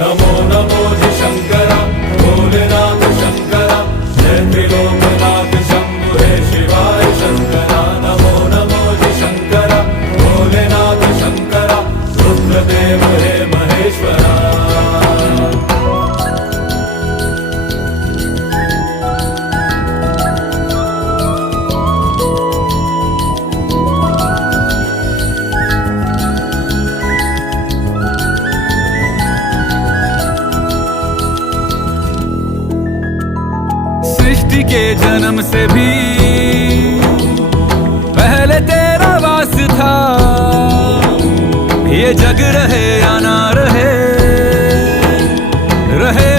नमो नमो जी शंकरा भोलेनाथ शंकरा जय त्रिलोकनाथ शंभु हे शिवाय शंकरा नमो नमो जी शंकरा भोलेनाथ शंकरा रुद्रदेव हे महेश्वरा। सृष्टि के जन्म से भी पहले तेरा वास था, ये जग रहे या ना रहे, रहेगी